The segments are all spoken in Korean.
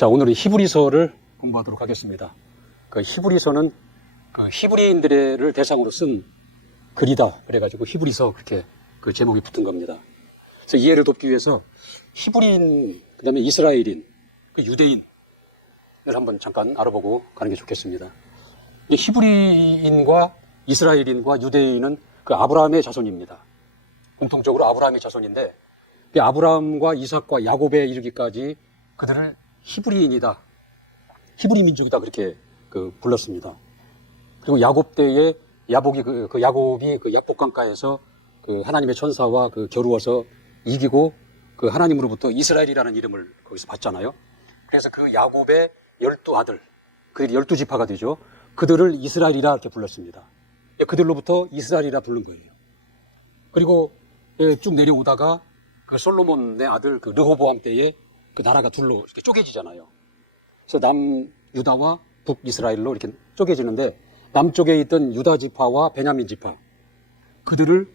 자, 오늘은 히브리서를 공부하도록 하겠습니다. 그 히브리서는 히브리인들을 대상으로 쓴 글이다. 그래가지고 히브리서 그렇게 그 제목이 붙은 겁니다. 그래서 이해를 돕기 위해서 히브리인, 그 다음에 이스라엘인, 그 유대인을 한번 잠깐 알아보고 가는 게 좋겠습니다. 히브리인과 이스라엘인과 유대인은 그 아브라함의 자손입니다. 공통적으로 아브라함의 자손인데, 아브라함과 이삭과 야곱에 이르기까지 그들을 히브리인이다, 히브리 민족이다, 그렇게 불렀습니다. 그리고 야곱 때에 야곱이 그 약복강가에서 그 하나님의 천사와 겨루어서 이기고 그 하나님으로부터 이스라엘이라는 이름을 거기서 받잖아요. 그래서 그 야곱의 12아들, 그들이 12지파가 되죠. 그들을 이스라엘이라 이렇게 불렀습니다. 그들로부터 이스라엘이라 부른 거예요. 그리고 쭉 내려오다가 그 솔로몬의 아들 그 르호보암 때에 그 나라가 둘로 이렇게 쪼개지잖아요. 그래서 남유다와 북이스라엘로 이렇게 쪼개지는데, 남쪽에 있던 유다 지파와 베냐민 지파, 그들을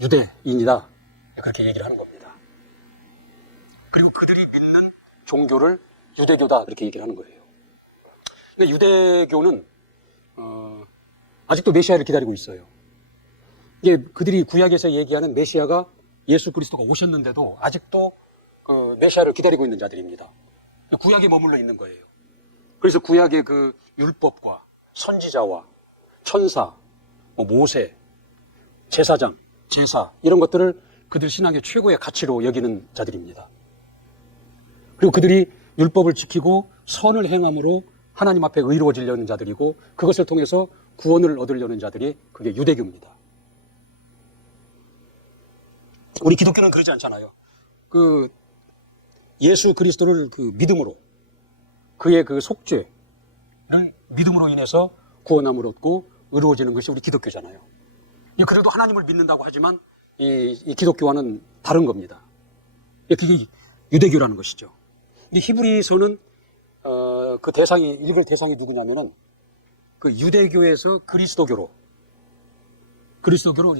유대인이다, 그렇게 얘기를 하는 겁니다. 그리고 그들이 믿는 종교를 유대교다, 그렇게 얘기를 하는 거예요. 근데 유대교는 아직도 메시아를 기다리고 있어요. 이게 그들이 구약에서 얘기하는 메시아가 예수 그리스도가 오셨는데도 아직도 메시아를 기다리고 있는 자들입니다. 구약에 머물러 있는 거예요. 그래서 구약의 그 율법과 선지자와 천사, 모세, 제사장, 제사, 이런 것들을 그들 신앙의 최고의 가치로 여기는 자들입니다. 그리고 그들이 율법을 지키고 선을 행함으로 하나님 앞에 의로워지려는 자들이고, 그것을 통해서 구원을 얻으려는 자들이 그게 유대교입니다. 우리 기독교는 그러지 않잖아요. 예수 그리스도를 믿음으로, 그의 속죄를 믿음으로 인해서 구원함을 얻고 의로워지는 것이 우리 기독교잖아요. 그들도 하나님을 믿는다고 하지만 이 기독교와는 다른 겁니다. 그게 유대교라는 것이죠. 근데 히브리서는 읽을 대상이 누구냐면은 유대교에서 그리스도교로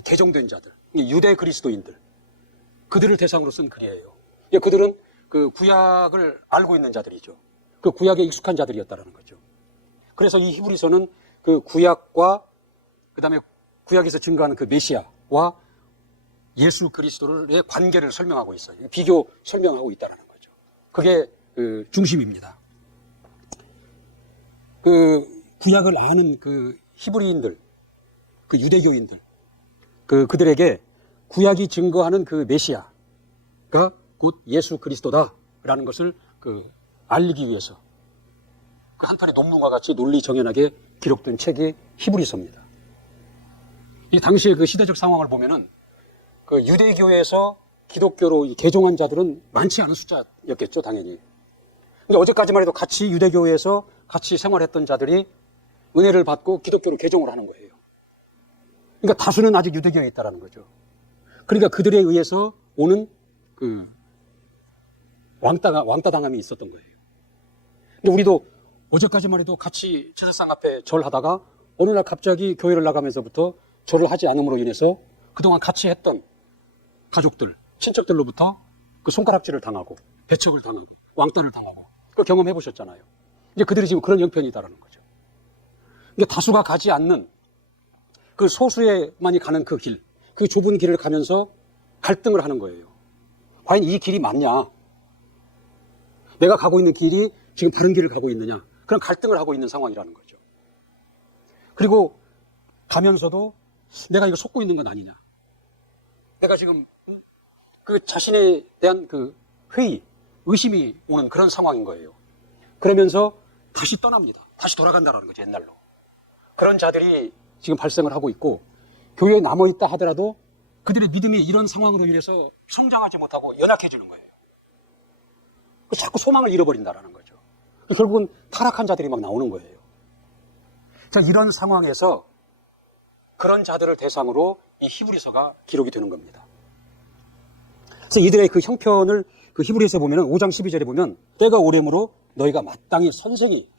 개종된 자들, 유대 그리스도인들, 그들을 대상으로 쓴 글이에요. 그들은 구약을 알고 있는 자들이죠. 구약에 익숙한 자들이었다는 거죠. 그래서 이 히브리서는 구약과 그 다음에 구약에서 증거하는 메시아와 예수 그리스도의 관계를 설명하고 있어요. 비교 설명하고 있다는 거죠. 그게 중심입니다. 구약을 아는 히브리인들, 유대교인들, 그들에게 구약이 증거하는 메시아가 곧 예수 그리스도다라는 것을 알리기 위해서 한 편의 논문과 같이 논리정연하게 기록된 책이 히브리서입니다. 이 당시의 시대적 상황을 보면은 유대교에서 기독교로 개종한 자들은 많지 않은 숫자였겠죠, 당연히. 근데 어제까지만 해도 같이 유대교에서 같이 생활했던 자들이 은혜를 받고 기독교로 개종을 하는 거예요. 그러니까 다수는 아직 유대교에 있다라는 거죠. 그러니까 그들에 의해서 오는 왕따당함이 있었던 거예요. 근데 우리도 어제까지만 해도 같이 제사상 앞에 절하다가 어느 날 갑자기 교회를 나가면서부터 절을 하지 않음으로 인해서 그동안 같이 했던 가족들, 친척들로부터 손가락질을 당하고 배척을 당하고 왕따를 당하고 경험해 보셨잖아요. 이제 그들이 지금 그런 형편이다라는 거죠. 그러니까 다수가 가지 않는 소수에만이 가는 길, 좁은 길을 가면서 갈등을 하는 거예요. 과연 이 길이 맞냐? 내가 가고 있는 길이 지금 바른 길을 가고 있느냐? 그런 갈등을 하고 있는 상황이라는 거죠. 그리고 가면서도 내가 이거 속고 있는 건 아니냐? 내가 지금 자신에 대한 회의, 의심이 오는 그런 상황인 거예요. 그러면서 다시 떠납니다. 다시 돌아간다라는 거죠, 옛날로. 그런 자들이 지금 발생을 하고 있고, 교회에 남아있다 하더라도 그들의 믿음이 이런 상황으로 인해서 성장하지 못하고 연약해지는 거예요. 자꾸 소망을 잃어버린다라는 거죠. 결국은 타락한 자들이 막 나오는 거예요. 자, 이런 상황에서 그런 자들을 대상으로 이 히브리서가 기록이 되는 겁니다. 그래서 이들의 형편을 히브리서에 보면 5장 12절에 보면, 때가 오래므로 너희가 마땅히 선생이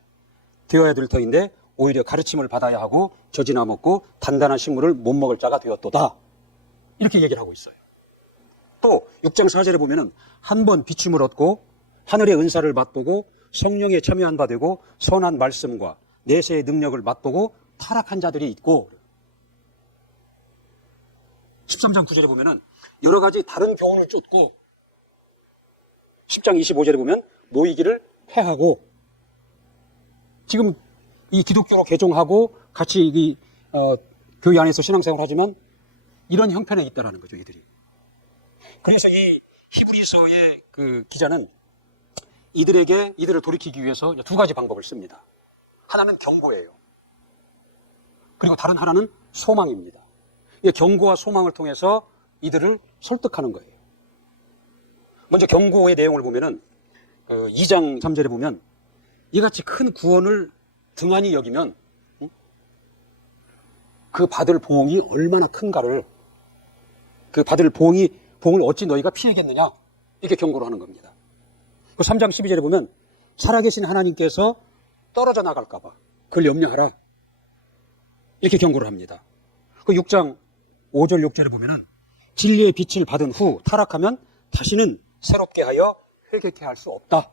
되어야 될 터인데 오히려 가르침을 받아야 하고 젖이나 먹고 단단한 식물을 못 먹을 자가 되었도다, 이렇게 얘기를 하고 있어요. 또 6장 4절에 보면은 한 번 비춤을 얻고 하늘의 은사를 맛보고 성령에 참여한 바 되고 선한 말씀과 내세의 능력을 맛보고 타락한 자들이 있고, 13장 9절에 보면은 여러 가지 다른 교훈을 쫓고, 10장 25절에 보면 모이기를 패하고, 지금 이 기독교로 개종하고 같이 교회 안에서 신앙생활을 하지만 이런 형편에 있다라는 거죠, 이들이. 그래서 이 히브리서의 그 기자는 이들을 돌이키기 위해서 두 가지 방법을 씁니다. 하나는 경고예요. 그리고 다른 하나는 소망입니다. 이 경고와 소망을 통해서 이들을 설득하는 거예요. 먼저 경고의 내용을 보면은 2장 3절에 보면 이같이 큰 구원을 등한히 여기면 그 받을 보응이 얼마나 큰가를, 그 받을 보응을 어찌 너희가 피하겠느냐, 이렇게 경고를 하는 겁니다. 그 3장 12절에 보면 살아계신 하나님께서 떨어져 나갈까봐 그걸 염려하라, 이렇게 경고를 합니다. 그 6장 5절 6절에 보면은 진리의 빛을 받은 후 타락하면 다시는 새롭게 하여 회개케 할 수 없다.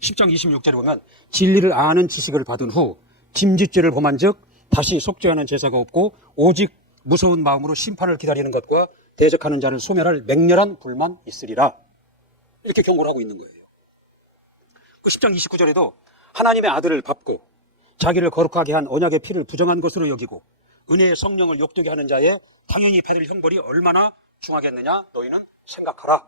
10장 26절에 보면 진리를 아는 지식을 받은 후 짐짓죄를 범한 즉 다시 속죄하는 제사가 없고 오직 무서운 마음으로 심판을 기다리는 것과 대적하는 자를 소멸할 맹렬한 불만 있으리라, 이렇게 경고를 하고 있는 거예요. 그 10장 29절에도 하나님의 아들을 밟고 자기를 거룩하게 한 언약의 피를 부정한 것으로 여기고 은혜의 성령을 욕되게 하는 자의 당연히 받을 형벌이 얼마나 중하겠느냐 너희는 생각하라.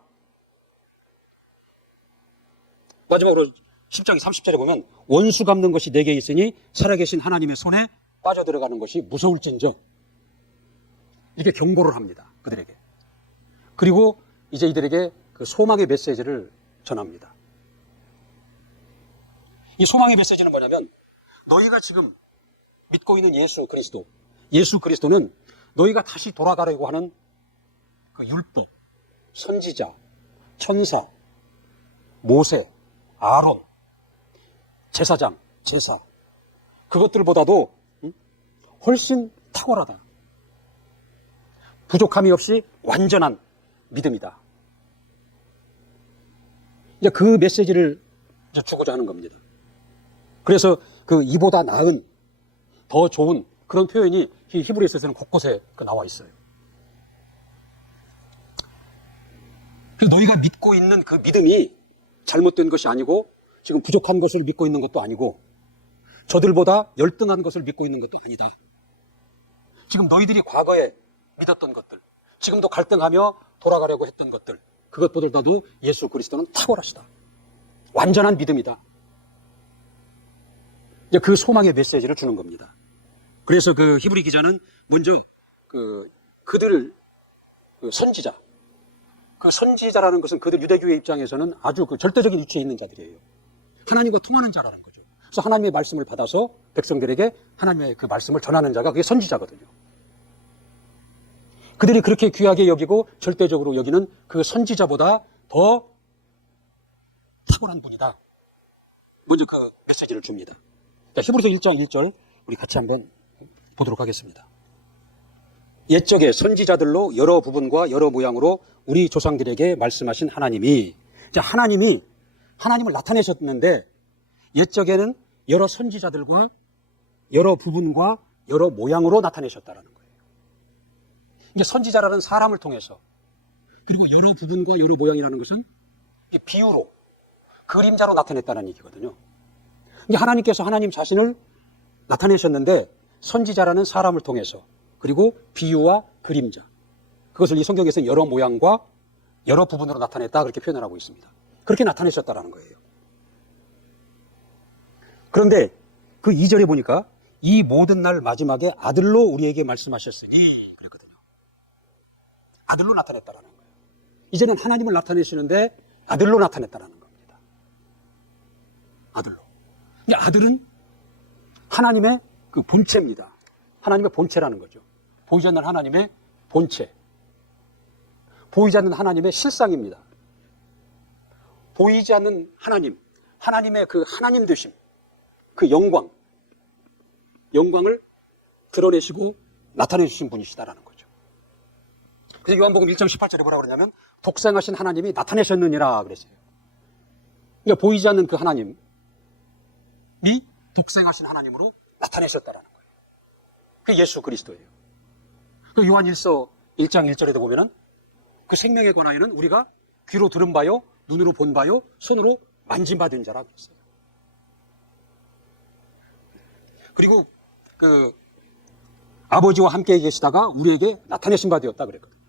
마지막으로 10장 30절에 보면 원수 갚는 것이 내게 있으니 살아계신 하나님의 손에 빠져들어가는 것이 무서울진저, 이렇게 경고를 합니다, 그들에게. 그리고 이제 이들에게 그 소망의 메시지를 전합니다. 이 소망의 메시지는 뭐냐면 너희가 지금 믿고 있는 예수 그리스도는 너희가 다시 돌아가려고 하는 그 율법, 선지자, 천사, 모세, 아론, 제사장, 제사, 그것들보다도 훨씬 탁월하다, 부족함이 없이 완전한 믿음이다. 이제 그 메시지를 이제 주고자 하는 겁니다. 그래서 그 이보다 나은, 더 좋은 그런 표현이 히브리서에서는 곳곳에 나와 있어요. 그래서 너희가 믿고 있는 그 믿음이 잘못된 것이 아니고 지금 부족한 것을 믿고 있는 것도 아니고 저들보다 열등한 것을 믿고 있는 것도 아니다. 지금 너희들이 과거에 믿었던 것들, 지금도 갈등하며 돌아가려고 했던 것들, 그것보다도 예수 그리스도는 탁월하시다, 완전한 믿음이다. 이제 그 소망의 메시지를 주는 겁니다. 그래서 그 히브리 기자는 먼저 그들 선지자, 그 선지자라는 것은 그들 유대교의 입장에서는 아주 그 절대적인 위치에 있는 자들이에요. 하나님과 통하는 자라는 거죠. 그래서 하나님의 말씀을 받아서 백성들에게 하나님의 그 말씀을 전하는 자가 그게 선지자거든요. 그들이 그렇게 귀하게 여기고 절대적으로 여기는 그 선지자보다 더 탁월한 분이다. 먼저 그 메시지를 줍니다. 자, 히브리서 1장 1절 우리 같이 한번 보도록 하겠습니다. 옛적의 선지자들로 여러 부분과 여러 모양으로 우리 조상들에게 말씀하신 하나님이, 자, 하나님을 나타내셨는데 옛적에는 여러 선지자들과 여러 부분과 여러 모양으로 나타내셨다라는 거예요. 이게 선지자라는 사람을 통해서, 그리고 여러 부분과 여러 모양이라는 것은 비유로, 그림자로 나타냈다는 얘기거든요. 이게 하나님께서 하나님 자신을 나타내셨는데 선지자라는 사람을 통해서, 그리고 비유와 그림자, 그것을 이 성경에서는 여러 모양과 여러 부분으로 나타냈다, 그렇게 표현을 하고 있습니다. 그렇게 나타내셨다라는 거예요. 그런데 그 2절에 보니까 이 모든 날 마지막에 아들로 우리에게 말씀하셨으니 그랬거든요. 아들로 나타냈다라는 거예요. 이제는 하나님을 나타내시는데 아들로 나타냈다라는 겁니다. 아들로. 이 아들은 하나님의 그 본체입니다. 하나님의 본체라는 거죠. 보이지 않는 하나님의 본체. 보이지 않는 하나님의 실상입니다. 보이지 않는 하나님, 하나님의 그 하나님 되심, 그 영광을 드러내시고 나타내 주신 분이시다라는 거죠. 그래서 요한복음 1장 18절에 뭐라고 그러냐면 독생하신 하나님이 나타내셨느니라 그랬어요. 그러니까 보이지 않는 그 하나님이 독생하신 하나님으로 나타내셨다라는 거예요. 그게 예수 그리스도예요. 그 요한 1서 1장 1절에도 보면은 그 생명에 관하여는 우리가 귀로 들은 바요, 눈으로 본 바요, 손으로 만진받은 자라 그랬어요. 그리고 그 아버지와 함께 계시다가 우리에게 나타내신 바 되었다 그랬거든요.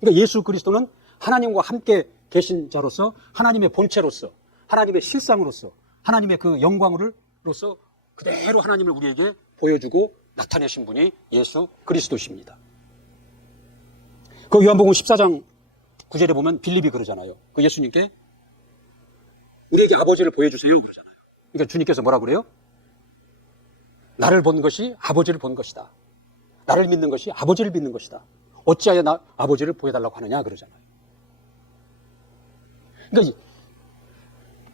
그러니까 예수 그리스도는 하나님과 함께 계신 자로서 하나님의 본체로서 하나님의 실상으로서 하나님의 그 영광으로서 그대로 하나님을 우리에게 보여주고 나타내신 분이 예수 그리스도십니다. 그 요한복음 14장 9절에 보면 빌립이 그러잖아요. 그 예수님께 우리에게 아버지를 보여주세요 그러잖아요. 그러니까 주님께서 뭐라 그래요? 나를 본 것이 아버지를 본 것이다. 나를 믿는 것이 아버지를 믿는 것이다. 어찌하여 나 아버지를 보여달라고 하느냐 그러잖아요. 그러니까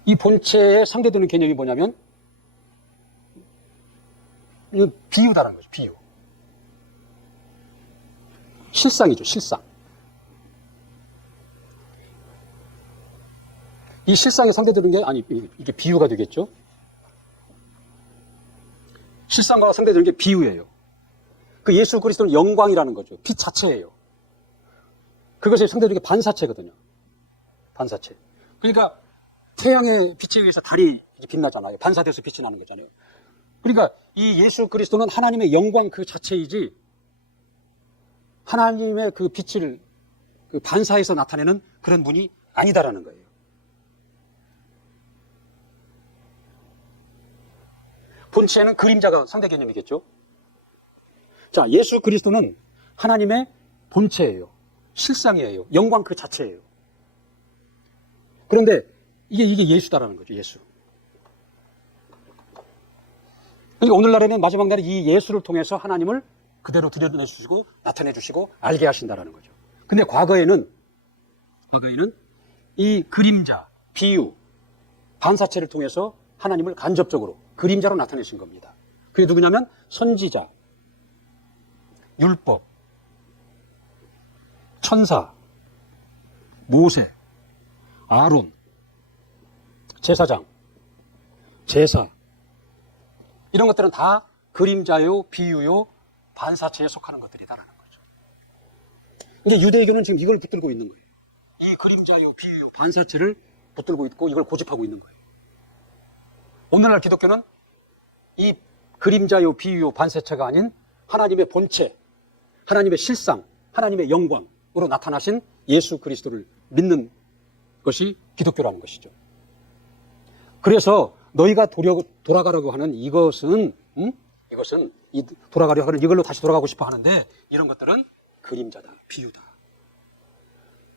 이 본체에 상대되는 개념이 뭐냐면 비유다라는 거죠. 비유. 실상이죠. 실상. 이 실상에 상대되는 게 이게 비유가 되겠죠. 실상과 상대되는 게 비유예요. 그 예수 그리스도는 영광이라는 거죠. 빛 자체예요. 그것에 상대되는 게 반사체거든요. 반사체. 그러니까 태양의 빛에 의해서 달이 빛나잖아요. 반사돼서 빛이 나는 거잖아요. 그러니까 이 예수 그리스도는 하나님의 영광 그 자체이지 하나님의 그 빛을 그 반사해서 나타내는 그런 분이 아니다라는 거예요. 본체는 그림자가 상대 개념이겠죠. 자, 예수 그리스도는 하나님의 본체예요. 실상이에요. 영광 그 자체예요. 그런데 이게 예수다라는 거죠. 예수. 그러니까 오늘날에는 마지막 날에 이 예수를 통해서 하나님을 그대로 들여내주시고 나타내주시고 알게 하신다라는 거죠. 근데 과거에는 이 그림자, 비유, 반사체를 통해서 하나님을 간접적으로 그림자로 나타내신 겁니다. 그게 누구냐면 선지자, 율법, 천사, 모세, 아론, 제사장, 제사 이런 것들은 다 그림자요, 비유요, 반사체에 속하는 것들이다라는 거죠. 근데 유대교는 지금 이걸 붙들고 있는 거예요. 이 그림자요, 비유요, 반사체를 붙들고 있고 이걸 고집하고 있는 거예요. 오늘날 기독교는 이 그림자요, 비유요, 반사체가 아닌 하나님의 본체, 하나님의 실상, 하나님의 영광으로 나타나신 예수 그리스도를 믿는 것이 기독교라는 것이죠. 그래서 너희가 돌아가려고 하는 이것은 돌아가려고 하는 이걸로 다시 돌아가고 싶어 하는데 이런 것들은 그림자다, 비유다.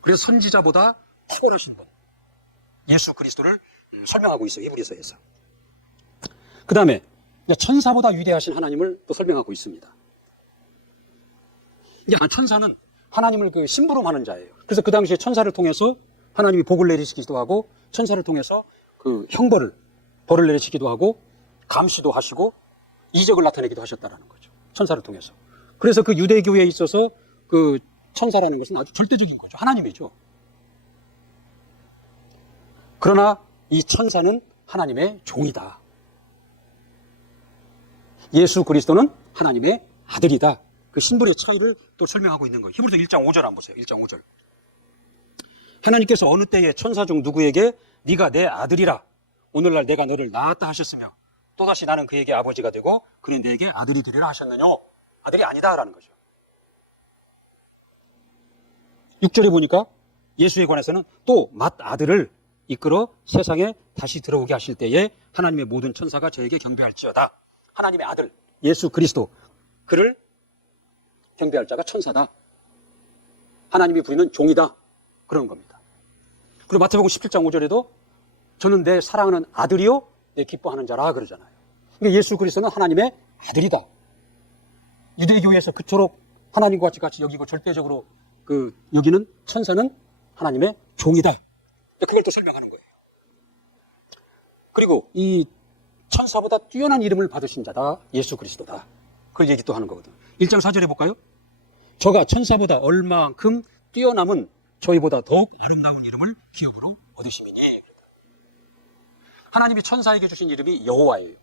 그래서 선지자보다 탁월하신 분, 예수 그리스도를 설명하고 있어요. 히브리서에서. 그 다음에 천사보다 위대하신 하나님을 또 설명하고 있습니다. 천사는 하나님을 그 심부름하는 자예요. 그래서 그 당시에 천사를 통해서 하나님이 복을 내리시기도 하고 천사를 통해서 그 벌을 내리시기도 하고 감시도 하시고 이적을 나타내기도 하셨다라는 거죠. 천사를 통해서. 그래서 그 유대교에 있어서 그 천사라는 것은 아주 절대적인 거죠. 하나님이죠. 그러나 이 천사는 하나님의 종이다. 예수 그리스도는 하나님의 아들이다. 그 신분의 차이를 또 설명하고 있는 거예요. 히브리서 1장 5절 한번 보세요. 1장 5절. 하나님께서 어느 때에 천사 중 누구에게 네가 내 아들이라 오늘날 내가 너를 낳았다 하셨으며 또다시 나는 그에게 아버지가 되고 그는 내게 아들이 되리라 하셨느냐? 아들이 아니다라는 거죠. 6절에 보니까 예수에 관해서는 또 맏아들을 이끌어 세상에 다시 들어오게 하실 때에 하나님의 모든 천사가 저에게 경배할지어다. 하나님의 아들 예수 그리스도 그를 경배할 자가 천사다. 하나님이 부리는 종이다. 그런 겁니다. 그리고 마태복음 17장 5절에도 저는 내 사랑하는 아들이요 내 기뻐하는 자라 그러잖아요. 그러니까 예수 그리스도는 하나님의 아들이다. 유대교에서 그토록 하나님과 같이 여기고 절대적으로 여기는 천사는 하나님의 종이다. 그걸 또 설명하는 거예요. 그리고 이 천사보다 뛰어난 이름을 받으신 자다. 예수 그리스도다. 그걸 얘기 또 하는 거거든. 1장 4절에 볼까요? 저가 천사보다 얼마만큼 뛰어남은 저희보다 더욱 아름다운 이름을 기업으로 얻으심이니. 하나님이 천사에게 주신 이름이 여호와예요.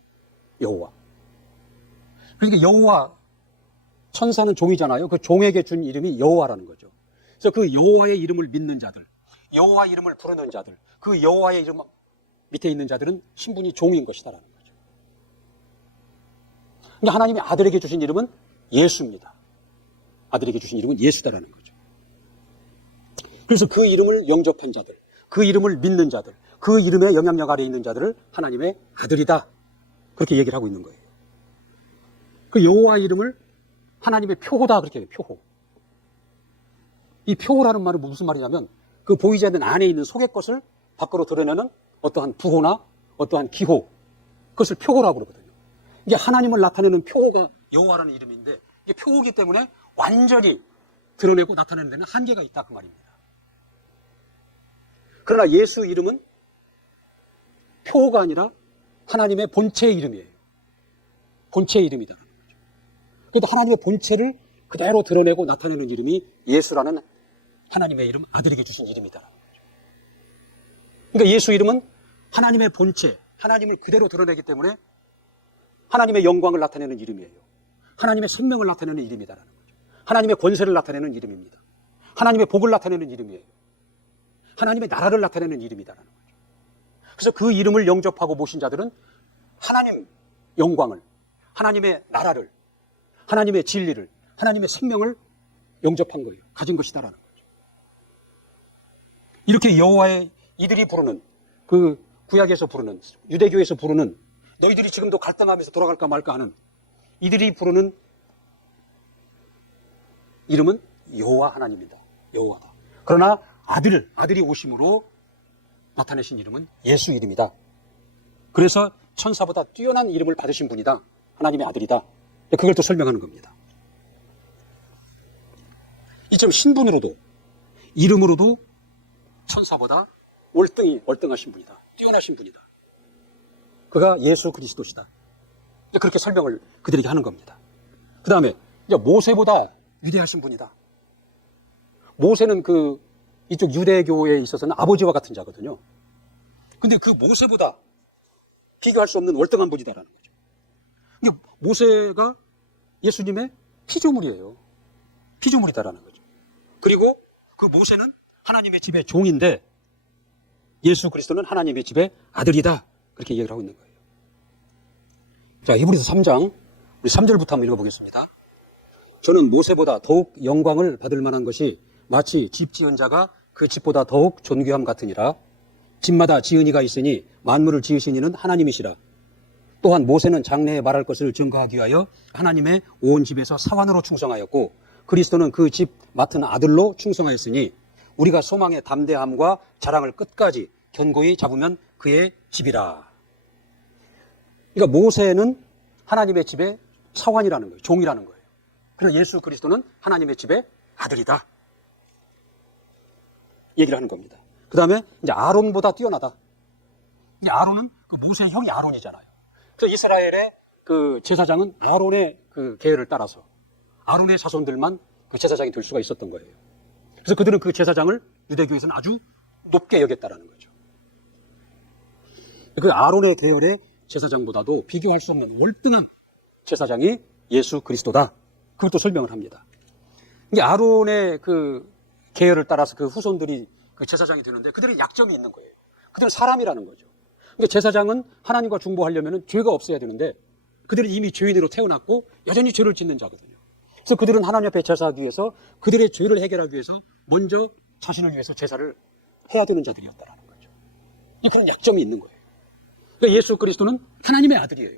여호와. 그러니까 여호와, 천사는 종이잖아요. 그 종에게 준 이름이 여호와라는 거죠. 그래서 그 여호와의 이름을 믿는 자들, 여호와 이름을 부르는 자들, 그 여호와의 이름 밑에 있는 자들은 신분이 종인 것이다라는 거죠. 그러니까 하나님이 아들에게 주신 이름은 예수입니다. 아들에게 주신 이름은 예수다라는 거죠. 그래서 그 이름을 영접한 자들, 그 이름을 믿는 자들, 그 이름의 영향력 아래에 있는 자들을 하나님의 아들이다, 그렇게 얘기를 하고 있는 거예요. 그 여호와 이름을 하나님의 표호다, 그렇게 해요. 표호. 이 표호라는 말은 무슨 말이냐면 그 보이지 않는 안에 있는 속의 것을 밖으로 드러내는 어떠한 부호나 어떠한 기호, 그것을 표호라고 그러거든요. 이게 하나님을 나타내는 표호가 여호와라는 이름인데, 이게 표호이기 때문에 완전히 드러내고 나타내는 데는 한계가 있다, 그 말입니다. 그러나 예수 이름은 표호가 아니라 하나님의 본체의 이름이에요. 본체의 이름이다. 그래도 하나님의 본체를 그대로 드러내고 나타내는 이름이 예수라는 하나님의 이름, 아들에게 주신 이름이다. 그러니까 예수 이름은 하나님의 본체, 하나님을 그대로 드러내기 때문에 하나님의 영광을 나타내는 이름이에요. 하나님의 생명을 나타내는 이름이다라는 거죠. 하나님의 권세를 나타내는 이름입니다. 하나님의 복을 나타내는 이름이에요. 하나님의 나라를 나타내는 이름이다라는 거죠. 그래서 그 이름을 영접하고 모신 자들은 하나님 영광을, 하나님의 나라를, 하나님의 진리를, 하나님의 생명을 영접한 거예요. 가진 것이다라는 거죠. 이렇게 여호와의 이들이 부르는, 그 구약에서 부르는, 유대교에서 부르는, 너희들이 지금도 갈등하면서 돌아갈까 말까 하는 이들이 부르는 이름은 여호와 하나님이다. 여호와다. 그러나 아들이 오심으로 나타내신 이름은 예수 이름이다. 그래서 천사보다 뛰어난 이름을 받으신 분이다. 하나님의 아들이다. 그걸 또 설명하는 겁니다. 이처럼 신분으로도, 이름으로도 천사보다 월등하신 분이다. 뛰어나신 분이다. 그가 예수 그리스도시다. 그렇게 설명을 그들에게 하는 겁니다. 그 다음에 모세보다 위대하신 분이다. 모세는 이쪽 유대교에 있어서는 아버지와 같은 자거든요. 근데 그 모세보다 비교할 수 없는 월등한 분이다라는 거죠. 모세가 예수님의 피조물이에요. 피조물이다라는 거죠. 그리고 그 모세는 하나님의 집의 종인데 예수 그리스도는 하나님의 집의 아들이다. 그렇게 얘기를 하고 있는 거예요. 자, 히브리서 3장 우리 3절부터 한번 읽어보겠습니다. 저는 모세보다 더욱 영광을 받을 만한 것이 마치 집 지은 자가 그 집보다 더욱 존귀함 같으니라. 집마다 지은 이가 있으니 만물을 지으신 이는 하나님이시라. 또한 모세는 장래에 말할 것을 증거하기 위하여 하나님의 온 집에서 사환으로 충성하였고 그리스도는 그 집 맡은 아들로 충성하였으니 우리가 소망의 담대함과 자랑을 끝까지 견고히 잡으면 그의 집이라. 그러니까 모세는 하나님의 집의 사환이라는 거예요. 종이라는 거예요. 그리고 예수 그리스도는 하나님의 집의 아들이다. 얘기를 하는 겁니다. 그 다음에 이제 아론보다 뛰어나다. 아론은 그 모세의 형이 아론이잖아요. 그래서 이스라엘의 그 제사장은 아론의 그 계열을 따라서 아론의 자손들만 그 제사장이 될 수가 있었던 거예요. 그래서 그들은 그 제사장을 유대교에서는 아주 높게 여겼다라는 거죠. 그 아론의 계열의 제사장보다도 비교할 수 없는 월등한 제사장이 예수 그리스도다. 그것도 설명을 합니다. 이게 아론의 그 계열을 따라서 그 후손들이 그 제사장이 되는데 그들은 약점이 있는 거예요. 그들은 사람이라는 거죠. 그러니까 제사장은 하나님과 중보하려면 죄가 없어야 되는데 그들은 이미 죄인으로 태어났고 여전히 죄를 짓는 자거든요. 그래서 그들은 하나님 앞에 제사하기 위해서 그들의 죄를 해결하기 위해서 먼저 자신을 위해서 제사를 해야 되는 자들이었다라는 거죠. 그런 약점이 있는 거예요. 그러니까 예수 그리스도는 하나님의 아들이에요.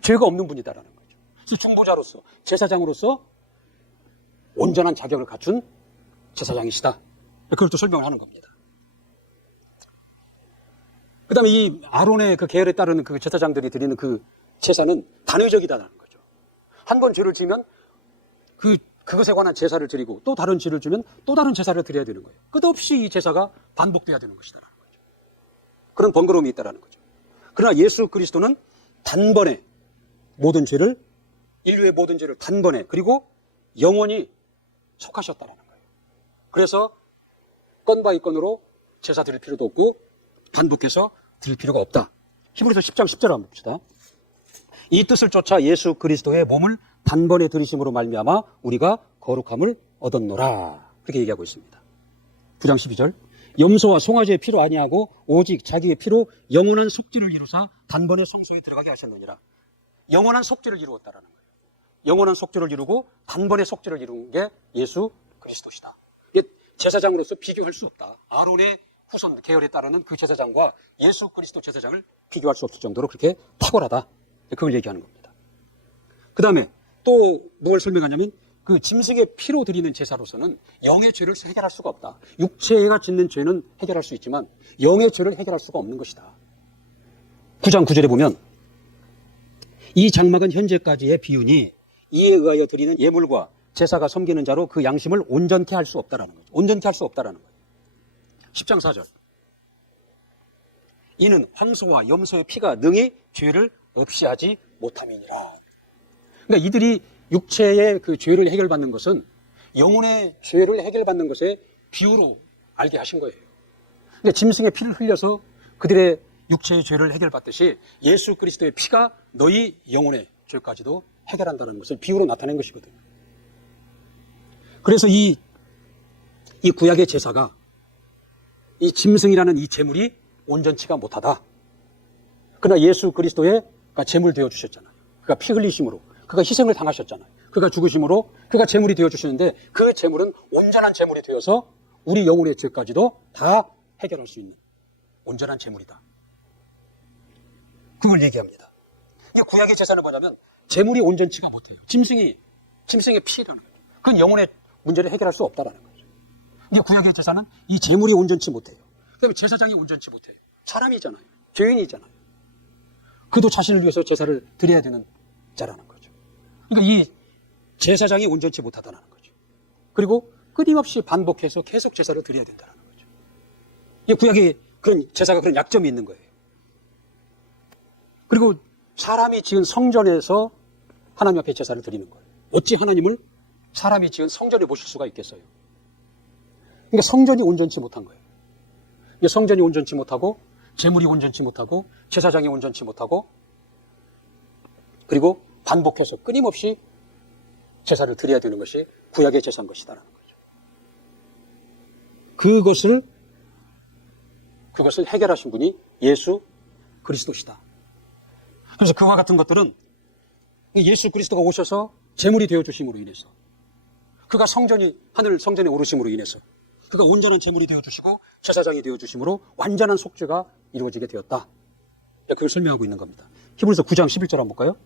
죄가 없는 분이다라는 거죠. 그래서 중보자로서, 제사장으로서 온전한 자격을 갖춘 제사장이시다. 그걸 또 설명을 하는 겁니다. 그 다음에 이 아론의 그 계열에 따르는 그 제사장들이 드리는 그 제사는 단회적이다라는 거죠. 한 번 죄를 지면 그것에 관한 제사를 드리고 또 다른 죄를 지면 또 다른 제사를 드려야 되는 거예요. 끝없이 이 제사가 반복돼야 되는 것이다라는 거죠. 그런 번거로움이 있다라는 거죠. 그러나 예수 그리스도는 단번에 인류의 모든 죄를 단번에 그리고 영원히 속하셨다라는 거예요. 그래서 건 바이 건으로 제사 드릴 필요도 없고 반복해서 드릴 필요가 없다. 히브리서 10장 10절 한번 봅시다. 이 뜻을 쫓아 예수 그리스도의 몸을 단번에 들이심으로 말미암아 우리가 거룩함을 얻었노라. 그렇게 얘기하고 있습니다. 9장 12절. 염소와 송아지의 피로 아니하고 오직 자기의 피로 영원한 속죄를 이루사 단번에 성소에 들어가게 하셨느니라. 영원한 속죄를 이루었다라는 거예요. 영원한 속죄를 이루고 단번에 속죄를 이룬 게 예수 그리스도시다. 이게 제사장으로서 비교할 수 없다. 아론의 후손 계열에 따르는 그 제사장과 예수 그리스도 제사장을 비교할 수 없을 정도로 그렇게 탁월하다. 그걸 얘기하는 겁니다. 그 다음에 또 뭘 설명하냐면 그 짐승의 피로 드리는 제사로서는 영의 죄를 해결할 수가 없다. 육체가 짓는 죄는 해결할 수 있지만 영의 죄를 해결할 수가 없는 것이다. 9장 9절에 보면 이 장막은 현재까지의 비윤이 이에 의하여 드리는 예물과 제사가 섬기는 자로 그 양심을 온전케 할 수 없다라는 거죠. 온전케 할 수 없다라는 거예요. 10장 4절. 이는 황소와 염소의 피가 능히 죄를 없이 하지 못함이니라. 그러니까 이들이 육체의 그 죄를 해결받는 것은 영혼의 죄를 해결받는 것의 비유로 알게 하신 거예요. 그러니까 짐승의 피를 흘려서 그들의 육체의 죄를 해결받듯이 예수 그리스도의 피가 너희 영혼의 죄까지도 해결한다는 것을 비유로 나타낸 것이거든요. 그래서 이 구약의 제사가 이 짐승이라는 이 제물이 온전치가 못하다. 그러나 예수 그리스도의 제물 되어 주셨잖아요. 그가 피 흘리심으로, 그가 희생을 당하셨잖아요. 그가 죽으심으로 그가 제물이 되어 주시는데 그 제물은 온전한 제물이 되어서 우리 영혼의 죄까지도 다 해결할 수 있는 온전한 제물이다. 그걸 얘기합니다. 이 구약의 제사는 뭐냐면 제물이 온전치가 못해요. 짐승의 피라는 거예요. 그건 영혼의 문제를 해결할 수 없다라는 거죠. 이 구약의 제사는 이 제물이 온전치 못해요. 그다음에 제사장이 온전치 못해요. 사람이잖아요. 죄인이잖아요. 그도 자신을 위해서 제사를 드려야 되는 자라는 거죠. 그러니까 이 제사장이 온전치 못하다는 거죠. 그리고 끊임없이 반복해서 계속 제사를 드려야 된다는 거죠. 이 구약의 그런 제사가 그런 약점이 있는 거예요. 그리고 사람이 지은 성전에서 하나님 앞에 제사를 드리는 거예요. 어찌 하나님을 사람이 지은 성전에 모실 수가 있겠어요? 그러니까 성전이 온전치 못한 거예요. 성전이 온전치 못하고 제물이 온전치 못하고 제사장이 온전치 못하고 그리고 반복해서 끊임없이 제사를 드려야 되는 것이 구약의 제사인 것이다라는 거죠. 그것을 해결하신 분이 예수 그리스도시다. 그래서 그와 같은 것들은 예수 그리스도가 오셔서 제물이 되어 주심으로 인해서 그가 하늘 성전에 오르심으로 인해서 그가 온전한 제물이 되어 주시고 제사장이 되어 주심으로 완전한 속죄가 이루어지게 되었다. 그걸 설명하고 있는 겁니다. 히브리서 9장 11절 한번 볼까요?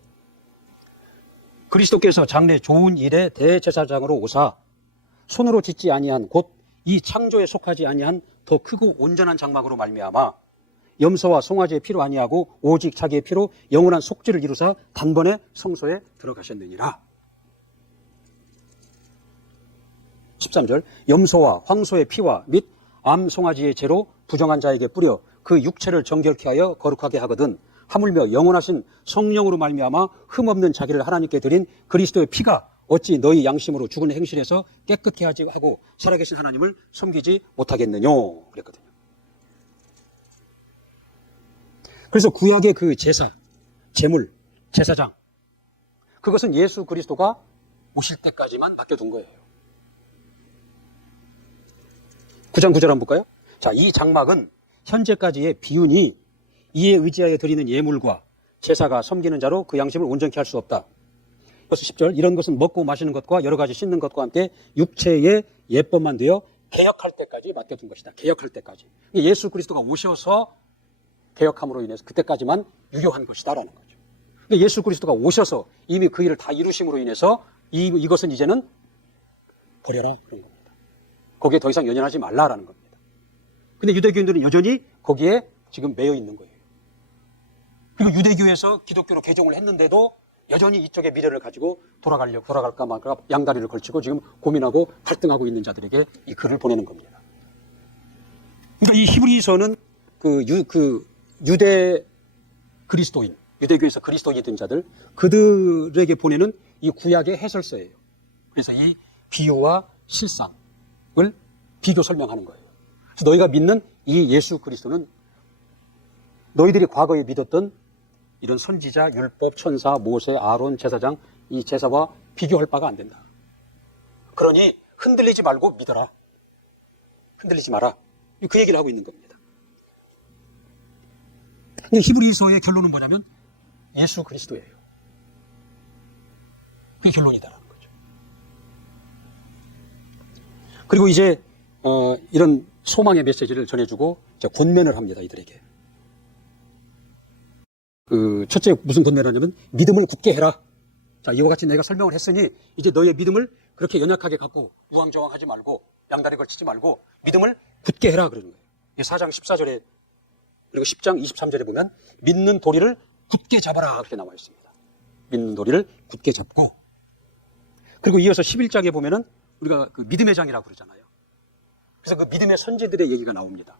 그리스도께서 장래 좋은 일의 대제사장으로 오사 손으로 짓지 아니한 곧 이 창조에 속하지 아니한 더 크고 온전한 장막으로 말미암아 염소와 송아지의 피로 아니하고 오직 자기의 피로 영원한 속죄를 이루사 단번에 성소에 들어가셨느니라. 13절. 염소와 황소의 피와 및 암 송아지의 죄로 부정한 자에게 뿌려 그 육체를 정결케 하여 거룩하게 하거든 하물며 영원하신 성령으로 말미암아 흠없는 자기를 하나님께 드린 그리스도의 피가 어찌 너희 양심으로 죽은 행실에서 깨끗게 하지 하고 살아계신 하나님을 섬기지 못하겠느뇨 그랬거든요. 그래서 구약의 그 제사, 제물, 제사장 그것은 예수 그리스도가 오실 때까지만 맡겨둔 거예요. 9장 9절 한번 볼까요? 자, 이 장막은 현재까지의 비윤이 이에 의지하여 드리는 예물과 제사가 섬기는 자로 그 양심을 온전케 할 수 없다. 그래서 10절. 이런 것은 먹고 마시는 것과 여러 가지 씻는 것과 함께 육체의 예법만 되어 개혁할 때까지 맡겨둔 것이다. 개혁할 때까지. 예수 그리스도가 오셔서 개혁함으로 인해서 그때까지만 유효한 것이다라는 거죠. 예수 그리스도가 오셔서 이미 그 일을 다 이루심으로 인해서 이것은 이제는 버려라 그런 겁니다. 거기에 더 이상 연연하지 말라라는 겁니다. 근데 유대교인들은 여전히 거기에 지금 매여 있는 거예요. 그리고 유대교에서 기독교로 개종을 했는데도 여전히 이쪽의 미래를 가지고 돌아갈까 말까 양다리를 걸치고 지금 고민하고 갈등하고 있는 자들에게 이 글을 보내는 겁니다. 그러니까 이 히브리서는 유대 그리스도인, 유대교에서 그리스도인이 된 자들, 그들에게 보내는 이 구약의 해설서예요. 그래서 이 비유와 실상을 비교 설명하는 거예요. 그래서 너희가 믿는 이 예수 그리스도는 너희들이 과거에 믿었던 이런 선지자, 율법, 천사, 모세, 아론, 제사장 이 제사와 비교할 바가 안 된다. 그러니 흔들리지 말고 믿어라. 흔들리지 마라. 그 얘기를 하고 있는 겁니다. 히브리서의 결론은 뭐냐면 예수 그리스도예요. 그게 결론이다라는 거죠. 그리고 이제 이런 소망의 메시지를 전해주고 권면을 합니다. 이들에게. 첫째 무슨 권면을 하냐면 믿음을 굳게 해라. 자, 이와 같이 내가 설명을 했으니 이제 너의 믿음을 그렇게 연약하게 갖고 우왕좌왕하지 말고 양다리 걸치지 말고 믿음을 굳게 해라 그러는 거예요. 4장 14절에 그리고 10장 23절에 보면 믿는 도리를 굳게 잡아라 그렇게 나와 있습니다. 믿는 도리를 굳게 잡고 그리고 이어서 11장에 보면은 우리가 그 믿음의 장이라고 그러잖아요. 그래서 그 믿음의 선지들의 얘기가 나옵니다.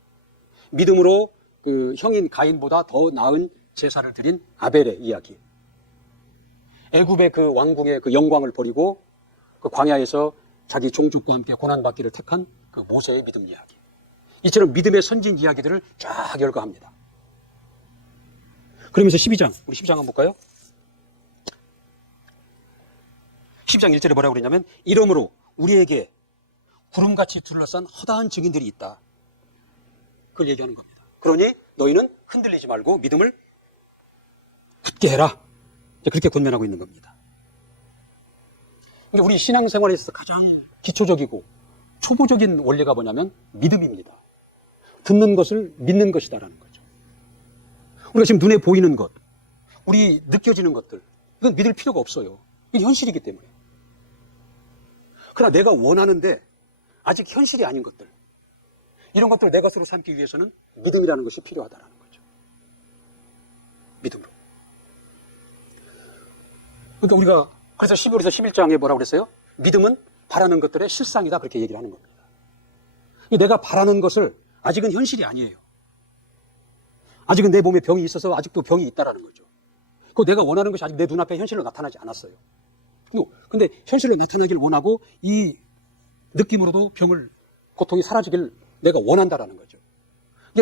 믿음으로 그 형인 가인보다 더 나은 제사를 드린 아벨의 이야기. 애굽의 그 왕궁의 그 영광을 버리고 그 광야에서 자기 종족과 함께 고난받기를 택한 그 모세의 믿음 이야기. 이처럼 믿음의 선진 이야기들을 쫙 열거합니다. 그러면서 12장, 우리 12장 한번 볼까요? 12장 1절에 뭐라고 그러냐면 이러므로 우리에게 구름같이 둘러싼 허다한 증인들이 있다. 그걸 얘기하는 겁니다. 그러니 너희는 흔들리지 말고 믿음을 굳게 해라. 그렇게 권면하고 있는 겁니다. 그러니까 우리 신앙생활에 있어서 가장 기초적이고 초보적인 원리가 뭐냐면 믿음입니다. 듣는 것을 믿는 것이다라는 거죠. 우리가 지금 눈에 보이는 것, 우리 느껴지는 것들, 이건 믿을 필요가 없어요. 이건 현실이기 때문에. 그러나 내가 원하는데 아직 현실이 아닌 것들, 이런 것들을 내 것으로 삼기 위해서는 믿음이라는 것이 필요하다는 거죠. 믿음으로. 그러니까 우리가 그래서 11에서 11장에 뭐라고 그랬어요? 믿음은 바라는 것들의 실상이다 그렇게 얘기를 하는 겁니다. 내가 바라는 것을 아직은 현실이 아니에요. 아직은 내 몸에 병이 있어서 아직도 병이 있다라는 거죠. 그 내가 원하는 것이 아직 내 눈앞에 현실로 나타나지 않았어요. 근데 현실로 나타나길 원하고 이 느낌으로도 고통이 사라지길 내가 원한다라는 거죠.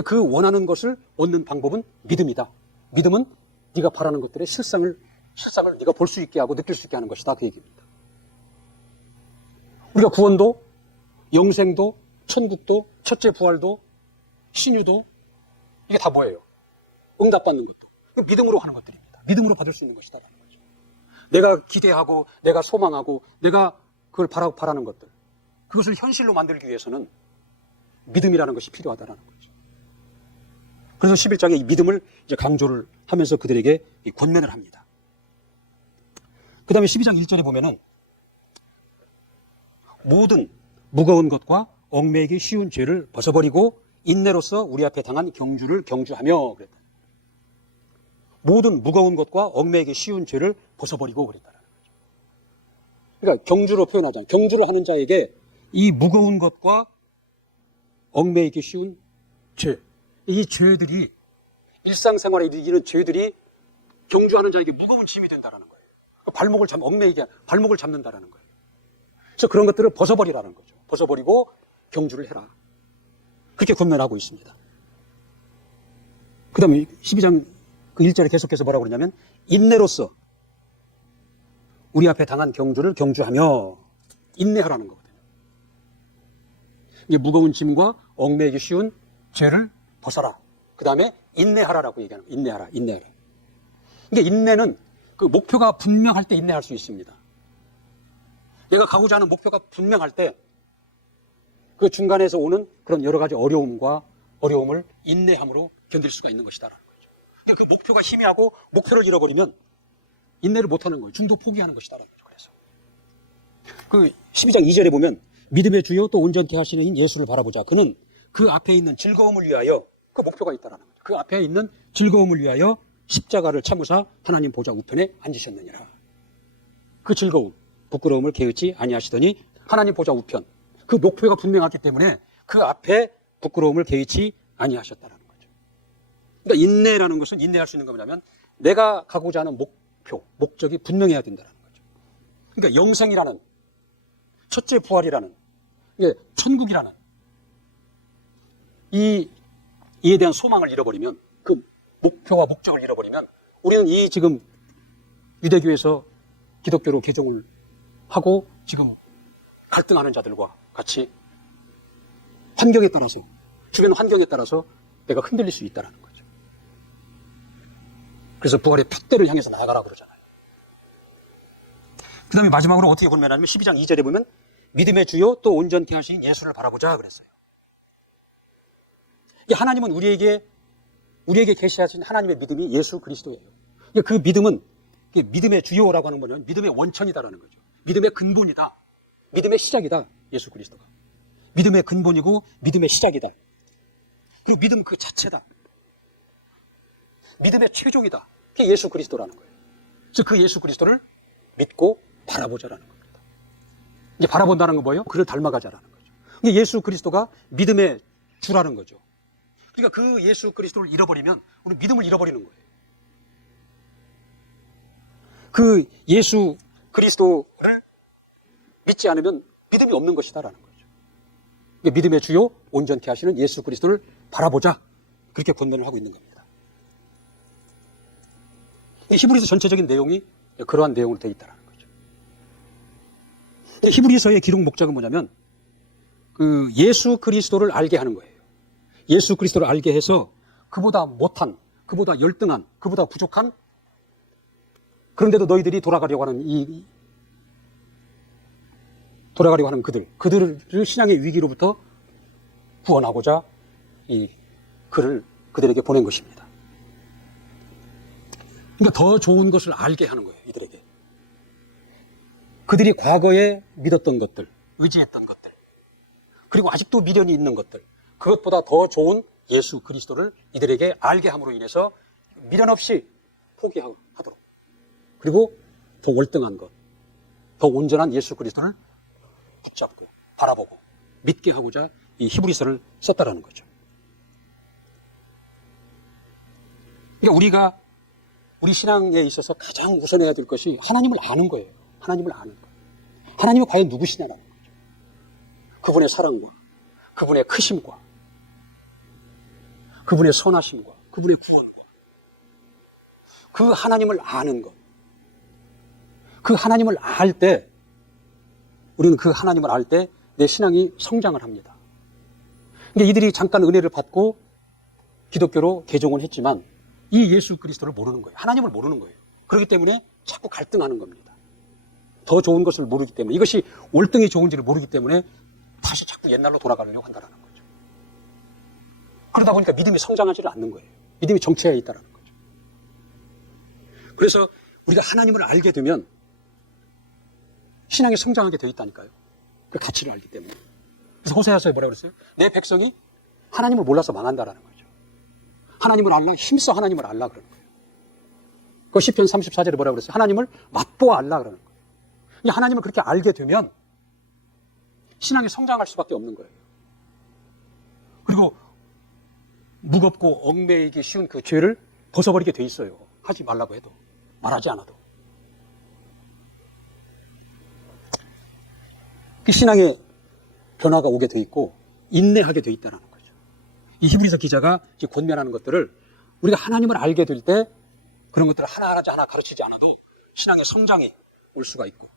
그 원하는 것을 얻는 방법은 믿음이다. 믿음은 네가 바라는 것들의 실상을 네가 볼 수 있게 하고 느낄 수 있게 하는 것이다. 그 얘기입니다. 우리가 구원도, 영생도, 천국도, 첫째 부활도, 신유도 이게 다 뭐예요? 응답받는 것도. 믿음으로 하는 것들입니다. 믿음으로 받을 수 있는 것이다. 라는 거죠. 내가 기대하고 내가 소망하고 내가 그걸 바라는 것들. 그것을 현실로 만들기 위해서는 믿음이라는 것이 필요하다는 거죠. 그래서 11장에 이 믿음을 이제 강조를 하면서 그들에게 권면을 합니다. 그 다음에 12장 1절에 보면은 모든 무거운 것과 얽매이기 쉬운 죄를 벗어버리고 인내로서 우리 앞에 당한 경주를 경주하며 그랬다. 모든 무거운 것과 얽매이기 쉬운 죄를 벗어버리고 그랬다는 거죠. 그러니까 경주로 표현하자면 경주를 하는 자에게 이 무거운 것과 얽매이기 쉬운 죄, 이 죄들이 일상생활에 이런 죄들이 경주하는 자에게 무거운 짐이 된다는 거예요. 발목을 잡는다라는 거예요. 그래서 그런 것들을 벗어버리라는 거죠. 벗어버리고 경주를 해라. 그렇게 권면하고 있습니다. 그 다음에 12장 그 1절에 계속해서 뭐라고 그러냐면 인내로서 우리 앞에 당한 경주를 경주하며 인내하라는 거거든요. 이게 무거운 짐과 얽매이기 쉬운 죄를 벗어라. 그 다음에 인내하라라고 얘기하는 거예요. 인내하라. 그러니까 인내는 그 목표가 분명할 때 인내할 수 있습니다. 내가 가고자 하는 목표가 분명할 때 그 중간에서 오는 그런 여러 가지 어려움을 인내함으로 견딜 수가 있는 것이다라는 거죠. 근데 그 목표가 희미하고 목표를 잃어버리면 인내를 못하는 거예요. 중도 포기하는 것이다라는 거죠. 그래서 그 12장 2절에 보면 믿음의 주요 또 온전케 하시는 인 예수를 바라보자. 그는 그 앞에 있는 즐거움을 위하여 그 목표가 있다라는 거죠. 그 앞에 있는 즐거움을 위하여 십자가를 참으사 하나님 보좌 우편에 앉으셨느니라. 그 즐거움, 부끄러움을 개의치 아니하시더니 하나님 보좌 우편, 그 목표가 분명하기 때문에 그 앞에 부끄러움을 개의치 아니하셨다라는 거죠. 그러니까 인내라는 것은 인내할 수 있는 건 뭐냐면 내가 가고자 하는 목적이 분명해야 된다는 거죠. 그러니까 영생이라는, 첫째 부활이라는, 천국이라는 이에 대한 소망을 잃어버리면, 그 목표와 목적을 잃어버리면, 우리는 이 지금 유대교에서 기독교로 개종을 하고 지금 갈등하는 자들과 같이 환경에 따라서, 주변 환경에 따라서 내가 흔들릴 수 있다는 거죠. 그래서 부활의 푯대를 향해서 나아가라고 그러잖아요. 그 다음에 마지막으로 어떻게 권면하냐면 12장 2절에 보면 믿음의 주요 또 온전케 하신 예수를 바라보자 그랬어요. 하나님은 우리에게 계시하신 하나님의 믿음이 예수 그리스도예요. 그 믿음은 믿음의 주요라고 하는 거는 믿음의 원천이다라는 거죠. 믿음의 근본이다. 믿음의 시작이다. 예수 그리스도가. 믿음의 근본이고 믿음의 시작이다. 그리고 믿음 그 자체다. 믿음의 최종이다. 그게 예수 그리스도라는 거예요. 그래서 그 예수 그리스도를 믿고 바라보자라는 겁니다. 이제 바라본다는 건 뭐예요? 그를 닮아가자라는 거죠. 예수 그리스도가 믿음의 주라는 거죠. 그러니까 그 예수 그리스도를 잃어버리면 우리 믿음을 잃어버리는 거예요. 그 예수 그리스도를 믿지 않으면 믿음이 없는 것이다라는 거죠. 그러니까 믿음의 주요 온전케 하시는 예수 그리스도를 바라보자. 그렇게 권면을 하고 있는 겁니다. 히브리서 전체적인 내용이 그러한 내용으로 되어 있다는 거죠. 히브리서의 기록 목적은 뭐냐면 그 예수 그리스도를 알게 하는 거예요. 예수 그리스도를 알게 해서 그보다 못한, 그보다 열등한, 그보다 부족한, 그런데도 너희들이 돌아가려고 하는 그들을 신앙의 위기로부터 구원하고자 그들에게 보낸 것입니다. 그러니까 더 좋은 것을 알게 하는 거예요, 이들에게. 그들이 과거에 믿었던 것들, 의지했던 것들, 그리고 아직도 미련이 있는 것들, 그것보다 더 좋은 예수 그리스도를 이들에게 알게 함으로 인해서 미련 없이 포기하도록, 그리고 더 월등한 것, 더 온전한 예수 그리스도를 붙잡고 바라보고 믿게 하고자 이 히브리서를 썼다라는 거죠. 그러니까 우리 신앙에 있어서 가장 우선해야 될 것이 하나님을 아는 거예요. 하나님을 아는 거. 하나님이 과연 누구시냐라는 거죠. 그분의 사랑과 그분의 크심과 그분의 선하심과 그분의 구원과 그 하나님을 아는 것. 그 하나님을 알 때, 우리는 그 하나님을 알 때 내 신앙이 성장을 합니다. 근데 이들이 잠깐 은혜를 받고 기독교로 개종을 했지만 이 예수 그리스도를 모르는 거예요. 하나님을 모르는 거예요. 그렇기 때문에 자꾸 갈등하는 겁니다. 더 좋은 것을 모르기 때문에, 이것이 월등히 좋은지를 모르기 때문에 다시 자꾸 옛날로 돌아가려고 한다는 거죠. 그러다 보니까 믿음이 성장하지를 않는 거예요. 믿음이 정체해 있다는 거죠. 그래서 우리가 하나님을 알게 되면 신앙이 성장하게 되어 있다니까요. 그 가치를 알기 때문에. 그래서 호세아서에 뭐라고 그랬어요? 내 백성이 하나님을 몰라서 망한다라는 거죠. 하나님을 알라, 힘써 하나님을 알라 그러는 거예요. 그 시편 34절에 뭐라고 그랬어요? 하나님을 맛보아 알라 그러는 거예요. 하나님을 그렇게 알게 되면 신앙이 성장할 수밖에 없는 거예요. 그리고 무겁고 얽매이기 쉬운 그 죄를 벗어버리게 돼 있어요. 하지 말라고 해도, 말하지 않아도. 그 신앙의 변화가 오게 돼 있고 인내하게 돼 있다는 거죠. 이 히브리서 기자가 권면하는 것들을 우리가 하나님을 알게 될 때 그런 것들을 하나 가르치지 않아도 신앙의 성장이 올 수가 있고,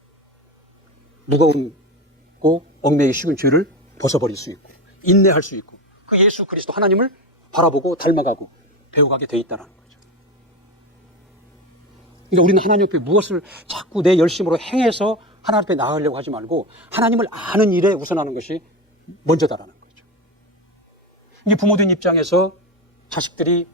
무거운고 얽매이기 쉬운 죄를 벗어버릴 수 있고, 인내할 수 있고, 그 예수 그리스도 하나님을 바라보고 닮아가고 배워가게 돼 있다는 거죠. 그러니까 우리는 하나님 앞에 무엇을 자꾸 내 열심으로 행해서 하나님 앞에 나아가려고 하지 말고 하나님을 아는 일에 우선하는 것이 먼저다라는 거죠. 이 부모된 입장에서 자식들이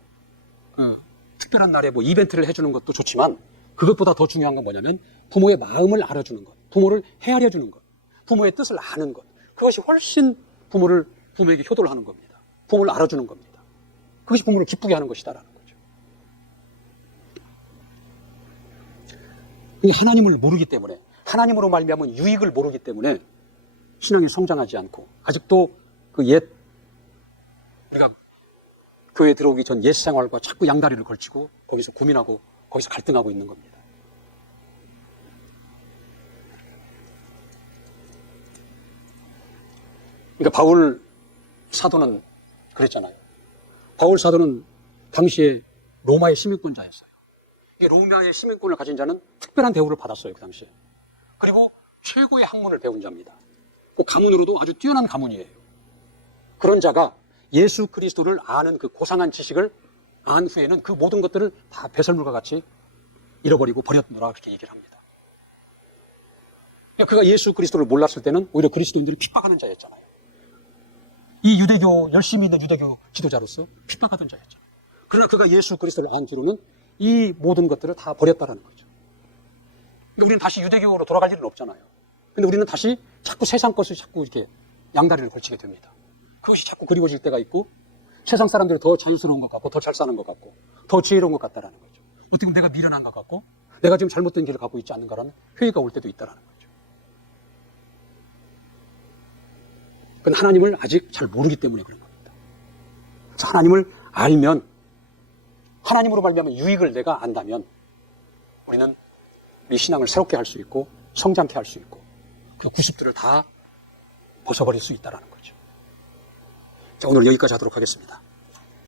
특별한 날에 이벤트를 해주는 것도 좋지만 그것보다 더 중요한 건 뭐냐면 부모의 마음을 알아주는 것, 부모를 헤아려 주는 것, 부모의 뜻을 아는 것, 그것이 훨씬 부모에게 효도를 하는 겁니다. 부모를 알아주는 겁니다. 그것이 부모를 기쁘게 하는 것이다라는 거죠. 하나님을 모르기 때문에, 하나님으로 말미암은 유익을 모르기 때문에 신앙이 성장하지 않고 아직도 우리가 교회에 들어오기 전 옛 생활과 자꾸 양다리를 걸치고 거기서 고민하고 거기서 갈등하고 있는 겁니다. 그러니까 바울 사도는 그랬잖아요. 바울 사도는 당시에 로마의 시민권자였어요. 이 로마의 시민권을 가진 자는 특별한 대우를 받았어요, 그 당시에. 그리고 최고의 학문을 배운 자입니다. 그 가문으로도 아주 뛰어난 가문이에요. 그런 자가 예수 그리스도를 아는 그 고상한 지식을 안 후에는 그 모든 것들을 다 배설물과 같이 잃어버리고 버렸노라 그렇게 얘기를 합니다. 그가 예수 그리스도를 몰랐을 때는 오히려 그리스도인들을 핍박하는 자였잖아요. 이 유대교, 열심히 있는 유대교 지도자로서 핍박하던 자였잖아요. 그러나 그가 예수 그리스도를 안 뒤로는 이 모든 것들을 다 버렸다라는 거죠. 그러니까 우리는 다시 유대교로 돌아갈 일은 없잖아요. 근데 우리는 다시 자꾸 세상 것을 자꾸 이렇게 양다리를 걸치게 됩니다. 그것이 자꾸 그리워질 때가 있고 세상 사람들이 더 자유스러운 것 같고 더 잘 사는 것 같고 더 지혜로운 것 같다라는 거죠. 어떻게 보면 내가 미련한 것 같고 내가 지금 잘못된 길을 가고 있지 않는가라는 회의가 올 때도 있다라는 거죠. 그건 하나님을 아직 잘 모르기 때문에 그런 겁니다. 그래서 하나님을 알면, 하나님으로 말미암아 유익을 내가 안다면 우리는 우리 신앙을 새롭게 할 수 있고 성장케 할 수 있고 그 구습들을 다 벗어버릴 수 있다는 거죠. 자, 오늘 여기까지 하도록 하겠습니다.